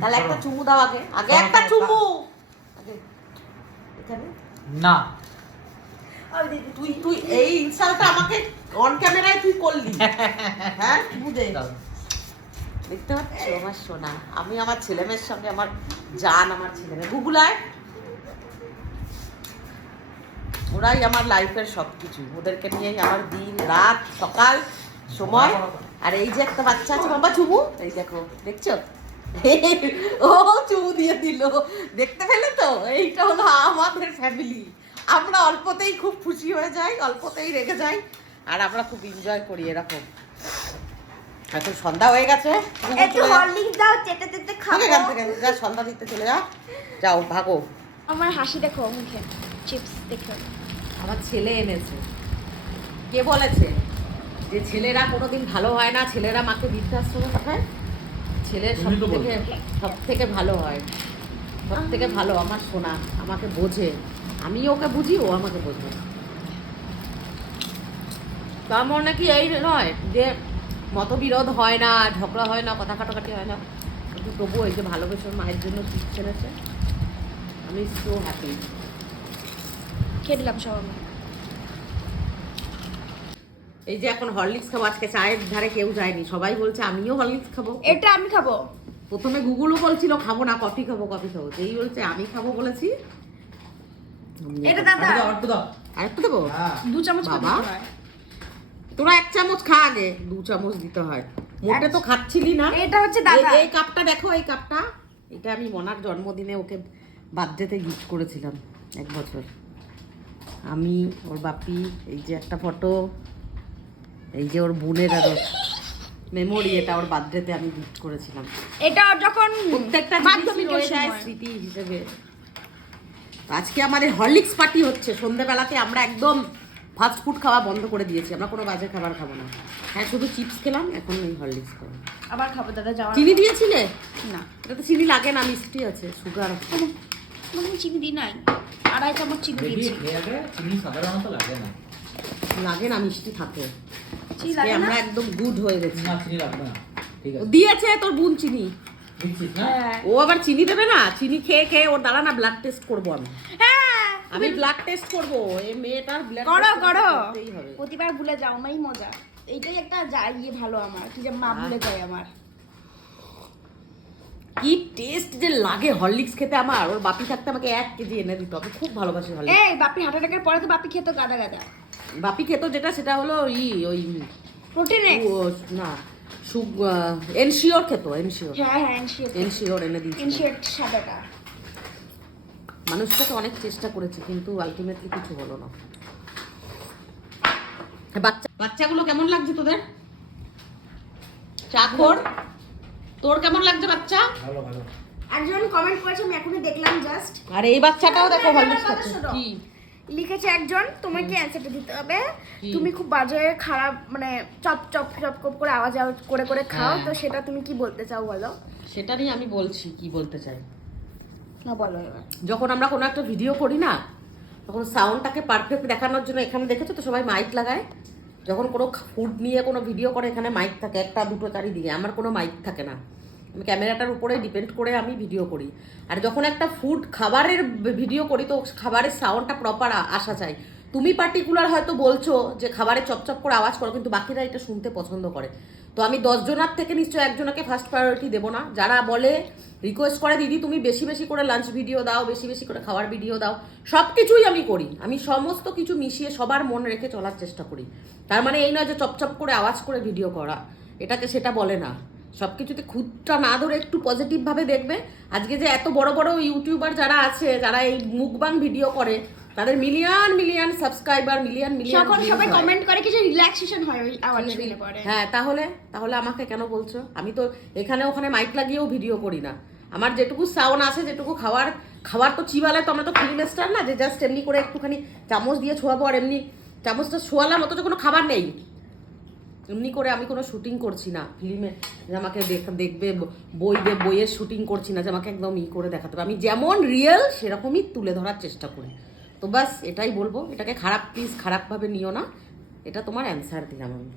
তাহলে একটা চুমু দাও আগে আগে একটা চুমু আগে এখানে না তুই তুই এই ইনসাল্টটা আমাকে অন ক্যামেরায় তুই করলি হ্যাঁ বুঝে দেখতে পাচ্ছ আমার সোনা আমি আমার ছেলেমেয়ের সঙ্গে আমার জান আমার ছেলেমেয়ে গুগলায় ওরাই আমার লাইফের সবকিছু ওদেরকে নিয়েই আমার দিন রাত সকাল সময় আর এই যে একটা বাচ্চা আছে বাবা চুমু এই দেখো দেখছো ও চুমু দিয়ে দিল দেখতে পেলে তো এইটা হলো আমাদের ফ্যামিলি আমরা অল্পতেই খুব খুশি হয়ে যাই অল্পতেই রেগে যাই আর আমরা খুব এনজয় করি এরকম এখন সন্ধ্যা হয়ে গেছে একটু হরলিক্স দাও চেটে চেটে খাবো এখান থেকে যা সন্ধ্যা দিতে চলে যাও যাও ভাগো আমার হাসি দেখো মুখে চিপস দেখো আমার ছেলে এনেছে কে বলেছে যে ছেলেরা কোনোদিন ভালো হয় না ছেলেরা মাকে বৃদ্ধাশ্রমে পাঠায় ছেলে সব থেকে ভালো হয় সব থেকে ভালো আমার সোনা আমাকে বোঝে আমি ওকে বুঝি ও আমাকে বোঝে তার মনে নাকি এই নয় যে মতবিরোধ হয় না ঝগড়া হয় না কথা কাটাকাটি হয় না কিন্তু তবুও এই যে ভালোবেসে মায়ের জন্য চিপস এনেছে আমি সো হ্যাপি খেয়ে দিলাম সব আমি এই যে এখন হরলিক্স খাবো আজকে চায়ের ধারে কেউ যায়নি সবাই বলছে আমিও হরলিক্স খাবো এটা আমি খাবো প্রথমে গুগলও বলছিল খাবো না কফি খাবো এই বলছে আমি খাবো বলেছি এটা দাদা আরেকটু দাও আরেকটু দেবো 2 চামচ বাবা। দিতে হয় তোরা 1 চামচ খা আগে 2 চামচ দিতে হয় মোটে তো খাচ্ছিলি না এটা হচ্ছে দাদা এই কাপটা দেখো এই কাপটা এটা আমি মনার জন্মদিনে ওকে বার্থডেতে গিফট করেছিলাম 1 বছর আমি ওর বাপি এই যে একটা ফটো এই যে ওর বোনের আরো মেমোরি এটা ওর বার্থডেতে আমি গিফট করেছিলাম এটা যখন প্রত্যেকটা মাধ্যমিকের রয়ে যায় সময়। স্মৃতি হিসেবে আজকে আমাদের হরলিক্স পার্টি হচ্ছে সন্ধ্যেবেলাতে আমরা একদম ফাস্ট ফুড খাওয়া বন্ধ করে দিয়েছি আমরা কোনো বাজে খাবার খাবো না হ্যাঁ শুধু চিপস খেলাম এখন এই হরলিক্স খাবো আবার খাবো দাদা যাওয়ার চিনি দিয়েছিলে না এটা তো চিনি লাগে না মিষ্টি আছে সুগার আছে মানে চিনি দিই নাই 2.5 চামচ চিনি দেখি দিয়েছি খেয়ে আগে চিনি সাধারণত লাগে না লাগে না মিষ্টি থাকে চিনি আজকে লাগে আমরা না একদম গুড হয়ে গেছি না চিনি লাগবে না ঠিক ও আছে দিয়েছে তোর বোন চিনি দিচ্ছিস না হ্যাঁ ও আবার চিনি দেবে না চিনি খেয়ে খেয়ে ওর দাঁড়া না ব্লাড টেস্ট করবো আমি হ্যাঁ আমি ব্লাড টেস্ট করবো এই মেয়েটার ব্লাড করো করো করতেই হবে প্রতিবার ভুলে যাও আমারই মজা এইটাই একটা যাই ভালো আমার কি যে মা ভুলে যায় আমার কি টেস্ট যে লাগে হরলিক্স খেতে আমার ওর বাপি থাকতে আমাকে 1 কেজি এনে দিত আমি খুব ভালোবাসি হরলিক্স এই বাপি হার্ট অ্যাটাকের পরে তো বাপি খেতো গাদা গাদা বাপি খেত যেটা সেটা হলো ওই প্রোটিন না এনশিওর খেত এনশিওর হ্যাঁ হ্যাঁ এনশিওর এনশিওর এনে দিয়েছিল এনশিওর সাদাটা মানুষটাকে অনেক চেষ্টা করেছে কিন্তু আলটিমেটলি কিছু হলো না বাচ্চাগুলো কেমন লাগছে তোদের চাকর তোর কেমন লাগছে বাচ্চা ভালো ভালো একজন কমেন্ট করেছে আমি এখনই দেখলাম জাস্ট আর এই বাচ্চাটাও দেখো হরলিক্স খাচ্ছে শোনো। কি লিখেছে একজন তোমাকে অ্যান্সারটা দিতে হবে কি? তুমি খুব বাজে খারাপ মানে চপ চপ চপ চপ করে আওয়াজ করে করে খাও হ্যাঁ। তো সেটা তুমি কি বলতে চাও বলো সেটা নিয়ে আমি বলছি কি বলতে চাই না বলো এবার যখন আমরা কোনো একটা ভিডিও করি না তখন সাউন্ডটাকে পারফেক্ট দেখানোর জন্য এখানে দেখেছো তো সবাই মাইক লাগায় যখন কোনো ফুড নিয়ে কোনো ভিডিও করে এখানে মাইক থাকে 1টা 2টো চারিদিকে আমার কোনো মাইক থাকে না আমি ক্যামেরাটার উপরে ডিপেন্ড করে আমি ভিডিও করি আর যখন একটা ফুড খাবারের ভিডিও করি তো খাবারের সাউন্ডটা প্রপার আসা চাই তুমি পার্টিকুলার হয়তো বলছো যে খাবারে চপচপ করে আওয়াজ করো কিন্তু বাকিরা এটা শুনতে পছন্দ করে তো আমি 10 জনার থেকে নিশ্চয়ই একজনকে ফার্স্ট প্রায়োরিটি দেবো না যারা বলে রিকোয়েস্ট করে দিদি তুমি বেশি বেশি করে লাঞ্চ ভিডিও দাও বেশি বেশি করে খাওয়ার ভিডিও দাও সব কিছুই আমি করি আমি সমস্ত কিছু মিশিয়ে সবার মন রেখে চলার চেষ্টা করি তার মানে এই নয় যে চপচপ করে আওয়াজ করে ভিডিও করা এটাকে সেটা বলে না সব কিছুতে খুঁতটা না ধরে একটু পজিটিভভাবে দেখবে আজকে যে এত বড় বড় ইউটিউবার যারা আছে যারা এই মুকবাং ভিডিও করে তাদের million million subscriber million million যখন সবাই কমেন্ট করে কিছু রিল্যাক্সেশন হয় ওই আওয়াজ শুনলে পরে হ্যাঁ তাহলে আমাকে কেন বলছো আমি তো এখানে ওখানে মাইক লাগিয়েও ভিডিও করি না আমার যেটুকু সাউন্ড আছে যেটুকু খাবার তো চিবালে তো আমরা তো ফিল্ম স্টার না যে জাস্ট এমনি করে একটুখানি চামচ দিয়ে ছোঁয়াবো আর এমনি চামচটা ছোঁয়ালাম অথচ কোনো খাবার নেই এমনি করে আমি কোনো শুটিং করছি না ফিল্মে যে আমাকে দেখবে বইয়ের শুটিং করছি না যে আমাকে একদম করে দেখাতে হবে আমি যেমন রিয়েল সেরকমই তুলে ধরার চেষ্টা করি তো বাস এটাই বলবো এটাকে প্লিজ খারাপভাবে নিও না এটা তোমার অ্যান্সার দিলাম আমি